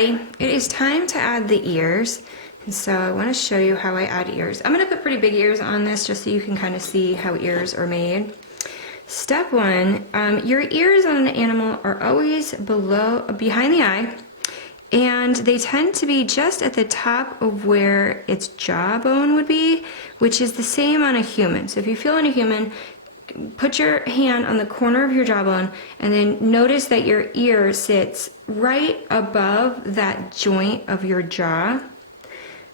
It is time to add the ears, and so I want to show you how I add ears. I'm going to put pretty big ears on this just so you can kind of see how ears are made. Step one, your ears on an animal are always behind the eye, and they tend to be just at the top of where its jawbone would be, which is the same on a human. So if you feel on a human, put your hand on the corner of your jawbone and then notice that your ear sits right above that joint of your jaw.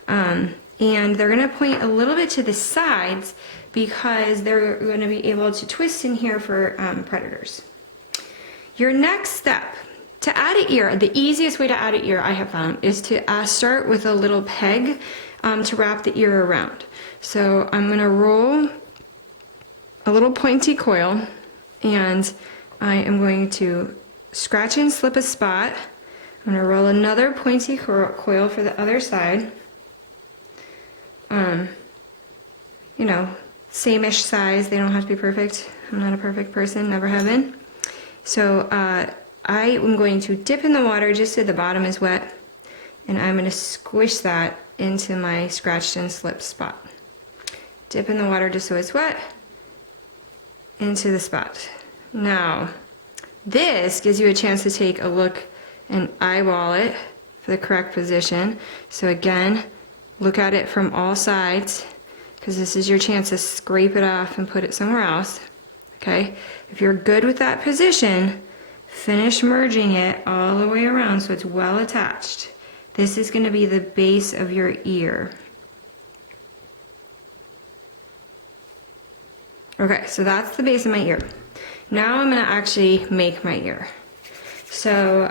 And they're going to point a little bit to the sides because they're going to be able to twist in here for predators. Your next step to add an ear, the easiest way to add an ear I have found is to start with a little peg to wrap the ear around. So I'm going to roll a little pointy coil, and I am going to scratch and slip a spot. I'm going to roll another pointy coil for the other side. You know, same-ish size. They don't have to be perfect. I'm not a perfect person, never have been. So I am going to dip in the water just so the bottom is wet, and I'm going to squish that into my scratched and slipped spot. Dip in the water just so it's wet into the spot. Now, this gives you a chance to take a look and eyeball it for the correct position. So again, look at it from all sides, because this is your chance to scrape it off and put it somewhere else. Okay? If you're good with that position, finish merging it all the way around so it's well attached. This is going to be the base of your ear. Okay, so that's the base of my ear. Now I'm going to actually make my ear. So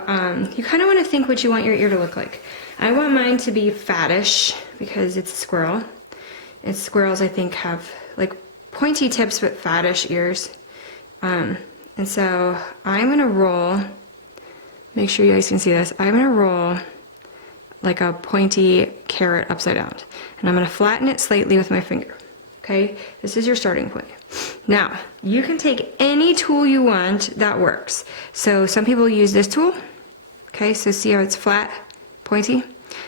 you kind of want to think what you want your ear to look like. I want mine to be fattish because it's a squirrel. And squirrels, I think, have like pointy tips but fattish ears. And so I'm going to roll, make sure you guys can see this, I'm going to roll like a pointy carrot upside down. And I'm going to flatten it slightly with my finger. Okay, this is your starting point. Now, you can take any tool you want that works. So some people use this tool. Okay, so see how it's flat, pointy?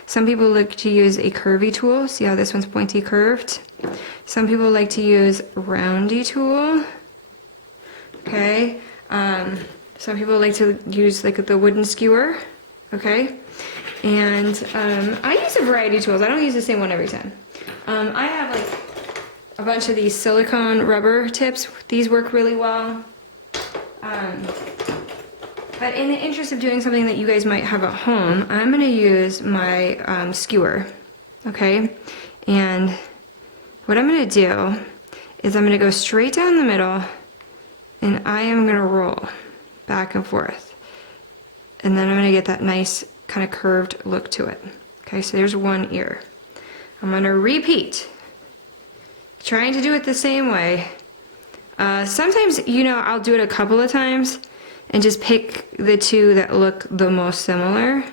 Some people like to use a curvy tool. See how this one's pointy, curved? Some people like to use a roundy tool. Okay, some people like to use like the wooden skewer. Okay, and I use a variety of tools. I don't use the same one every time. I have like a bunch of these silicone rubber tips. These work really well. But in the interest of doing something that you guys might have at home, I'm going to use my skewer. Okay? And what I'm going to do is I'm going to go straight down the middle, and I am going to roll back and forth. And then I'm going to get that nice kind of curved look to it. Okay, so there's one ear. I'm going to repeat. Trying to do it the same way. Sometimes, you know, I'll do it a couple of times and just pick the two that look the most similar.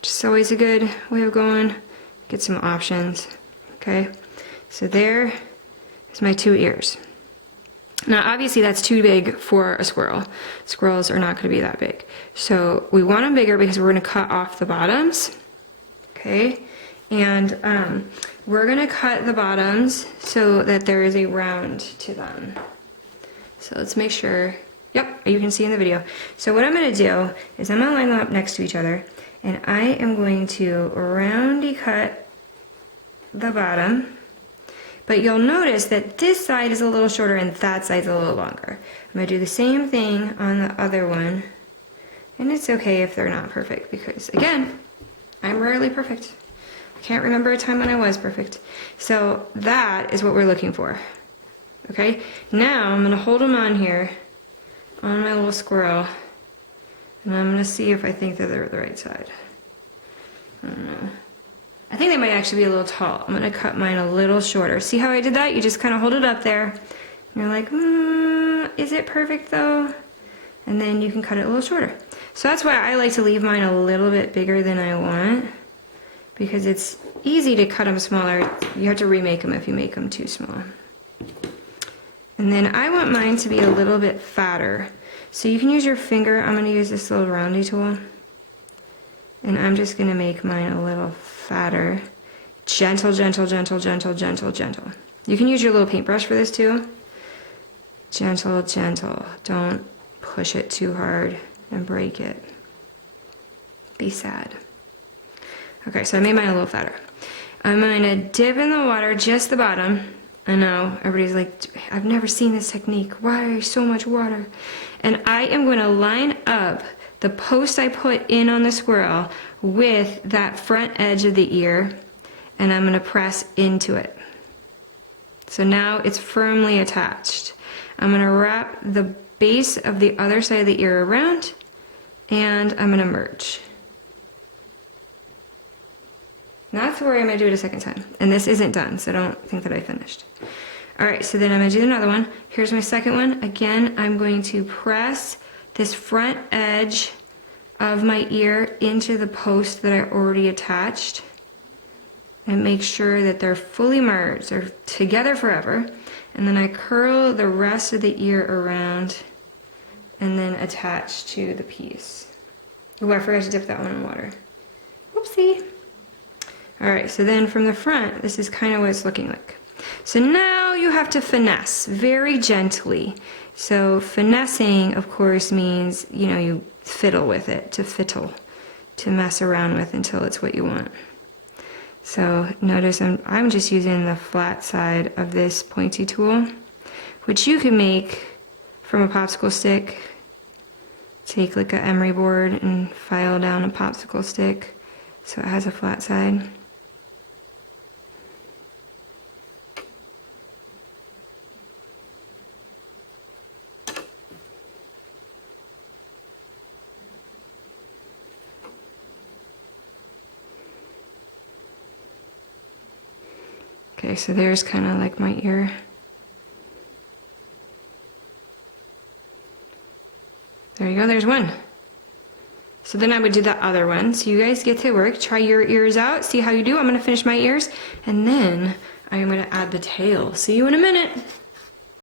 Just always a good way of going. Get some options. Okay, so there is my two ears. Now obviously that's too big for a squirrel. Squirrels are not going to be that big. So we want them bigger because we're going to cut off the bottoms. Okay, and we're going to cut the bottoms so that there is a round to them. So let's make sure, yep, you can see in the video. So what I'm going to do is I'm going to line them up next to each other, and I am going to roundy cut the bottom. But you'll notice that this side is a little shorter and that side's a little longer. I'm going to do the same thing on the other one. And it's okay if they're not perfect because, again, I'm rarely perfect. Can't remember a time when I was perfect. So that is what we're looking for. Okay, now I'm going to hold them on here on my little squirrel, and I'm going to see if I think that they're the right side. I don't know. I think they might actually be a little tall. I'm going to cut mine a little shorter. See how I did that? You just kind of hold it up there, and you're like, is it perfect though? And then you can cut it a little shorter. So that's why I like to leave mine a little bit bigger than I want, because it's easy to cut them smaller. You have to remake them if you make them too small. And then I want mine to be a little bit fatter. So you can use your finger. I'm going to use this little roundy tool. And I'm just gonna make mine a little fatter. Gentle, gentle, gentle, gentle, gentle, gentle. You can use your little paintbrush for this too. Gentle, gentle. Don't push it too hard and break it. Be sad. Okay, so I made mine a little fatter. I'm gonna dip in the water, just the bottom. I know, everybody's like, I've never seen this technique. Why so much water? And I am gonna line up the post I put in on the squirrel with that front edge of the ear, and I'm gonna press into it. So now it's firmly attached. I'm gonna wrap the base of the other side of the ear around, and I'm gonna merge. Not to worry, I'm gonna do it a second time. And this isn't done, so don't think that I finished. All right, so then I'm gonna do another one. Here's my second one. Again, I'm going to press this front edge of my ear into the post that I already attached and make sure that they're fully merged, they're together forever. And then I curl the rest of the ear around and then attach to the piece. Oh, I forgot to dip that one in water. Whoopsie. All right, so then from the front, this is kind of what it's looking like. So now you have to finesse very gently. So finessing, of course, means, you know, you fiddle with it, to fiddle, to mess around with until it's what you want. So notice I'm just using the flat side of this pointy tool, which you can make from a popsicle stick. Take like an emery board and file down a popsicle stick so it has a flat side. Okay, so there's kind of like my ear. There you go, there's one. So then I would do the other one. So you guys get to work, try your ears out, see how you do. I'm gonna finish my ears, and then I'm gonna add the tail. See you in a minute.